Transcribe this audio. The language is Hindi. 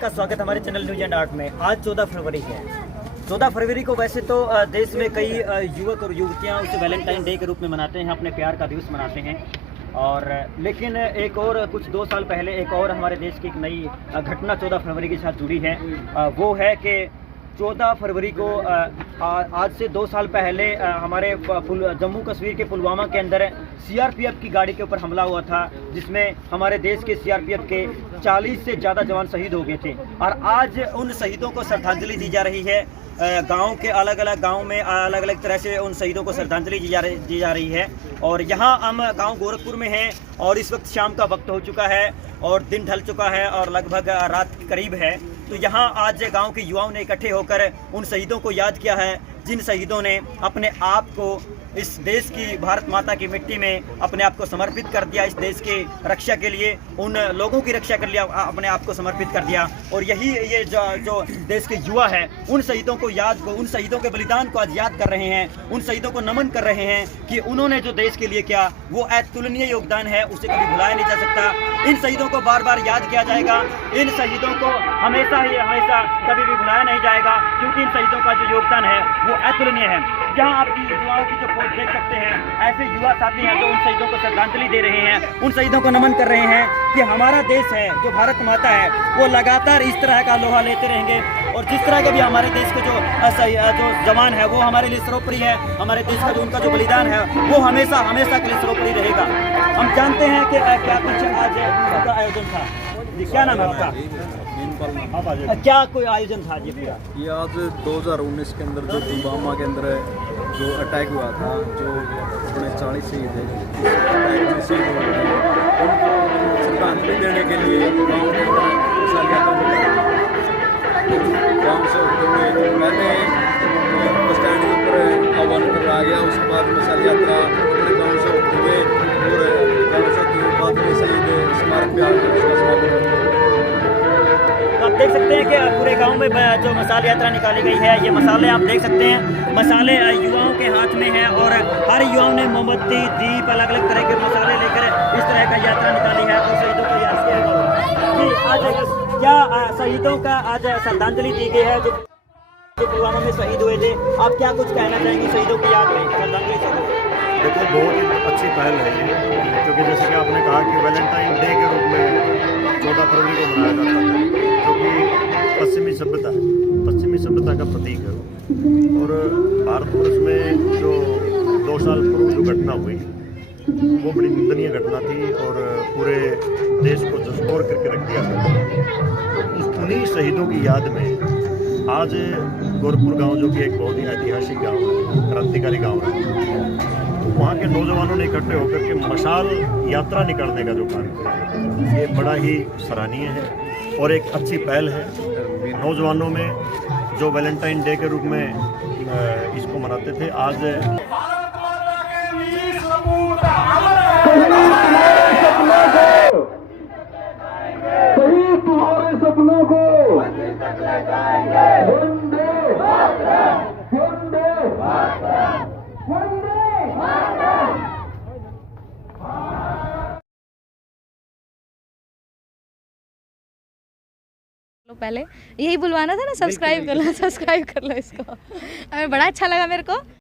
आपका स्वागत हमारे चैनल न्यूज एंड आर्ट में। आज 14 फरवरी है। 14 फरवरी को वैसे तो देश में कई युवक और युवतियां उसे वैलेंटाइन डे के रूप में मनाते हैं, अपने प्यार का दिवस मनाते हैं। और लेकिन एक और कुछ 2 साल पहले एक और हमारे देश की एक नई घटना 14 फरवरी के साथ जुड़ी है। वो है कि 14 फरवरी को आज से 2 साल पहले हमारे जम्मू कश्मीर के पुलवामा के अंदर सीआरपीएफ की गाड़ी के ऊपर हमला हुआ था, जिसमें हमारे देश के सीआरपीएफ के 40 से ज़्यादा जवान शहीद हो गए थे। और आज उन शहीदों को श्रद्धांजलि दी जा रही है। गांव के अलग अलग गांव में अलग अलग तरह से उन शहीदों को श्रद्धांजलि दी जा रही है। और यहाँ हम गांव गोरखपुर में हैं और इस वक्त शाम का वक्त हो चुका है और दिन ढल चुका है और लगभग रात के करीब है। तो यहाँ आज गांव के युवाओं ने इकट्ठे होकर उन शहीदों को याद किया है, जिन शहीदों ने अपने आप को इस देश की, भारत माता की मिट्टी में अपने आप को समर्पित कर दिया। इस देश के रक्षा के लिए, उन लोगों की रक्षा कर लिया, अपने आप को समर्पित कर दिया। और यही ये जो देश के युवा है, उन शहीदों को उन शहीदों के बलिदान को आज याद कर रहे हैं, उन शहीदों को नमन कर रहे हैं कि उन्होंने जो देश के लिए किया वो अतुलनीय योगदान है, उसे कभी भुलाया नहीं जा सकता। इन शहीदों को बार बार याद किया जाएगा, इन शहीदों को हमेशा कभी भी भुलाया नहीं जाएगा, क्योंकि इन शहीदों का जो योगदान है वो अतुलनीय है। यहाँ आपकी युवाओं की जो पोस्ट देख सकते हैं, ऐसे युवा साथी हैं जो उन शहीदों को श्रद्धांजलि दे रहे हैं, उन शहीदों को नमन कर रहे हैं कि हमारा देश है, जो भारत माता है, वो लगातार इस तरह का लोहा लेते रहेंगे। और जिस तरह के भी हमारे देश के जो जवान है वो हमारे लिए सर्वोपरि है। हमारे देश का जो उनका जो बलिदान है वो हमेशा हमेशा के लिए सर्वोपरि रहेगा। हम जानते हैं कि क्या कुछ आज का आयोजन था। क्या नाम है आपका? क्या कोई आयोजन था जी पूरा? ये आज 2019 के अंदर जो पुलवामा के अंदर जो अटैक हुआ था, जो अपने 40 शहीद थे, अटैक में शहीद हो गए, उनको श्रद्धांजलि देने के लिए गाँव के अंदर गाँव से पहले बस स्टैंड के ऊपर आह्वान करवाया गया। उसके बाद मिसाल यात्रा पूरे गाँव से होते हुए और गाँव से बाद में शहीद स्मारक पे आकर उसका स्वागत। आप देख सकते हैं कि पूरे गांव में जो मसाल यात्रा निकाली गई है, ये मसाले आप देख सकते हैं, मसाले युवाओं के हाथ में हैं और हर युवाओं ने मोमबत्ती, दीप, अलग अलग तरह के मसाले लेकर इस तरह का यात्रा निकाली है और शहीदों को याद किया है। आज क्या शहीदों का आज श्रद्धांजलि दी गई है जो पुलवामा में शहीद हुए थे। आप क्या कुछ कहना चाहेंगे शहीदों की याद में श्रद्धांजलि से? देखो, बहुत ही अच्छी पहल है ये, क्योंकि जैसे कि आपने कहा कि वैलेंटाइन डे के रूप में 14 फरवरी को मनाया जाता है, जो कि पश्चिमी सभ्यता का प्रतीक है। और भारतवर्ष में जो 2 साल पूर्व जो घटना हुई वो बड़ी निंदनीय घटना थी और पूरे देश को झंझोर करके रख दिया था। तो उन्हीं शहीदों की याद में आज गोरखपुर गांव, जो कि एक बहुत ही ऐतिहासिक गांव है, क्रांतिकारी गांव है, तो वहाँ के नौजवानों ने इकट्ठे होकर के मशाल यात्रा निकालने का जो कार्य है, ये बड़ा ही सराहनीय है और एक अच्छी पहल है। नौजवानों में जो वैलेंटाइन डे के रूप में इसको मनाते थे, आज तुम्हारे सपनों को पहले यही बुलवाना था ना, सब्सक्राइब कर लो इसको। बड़ा अच्छा लगा मेरे को।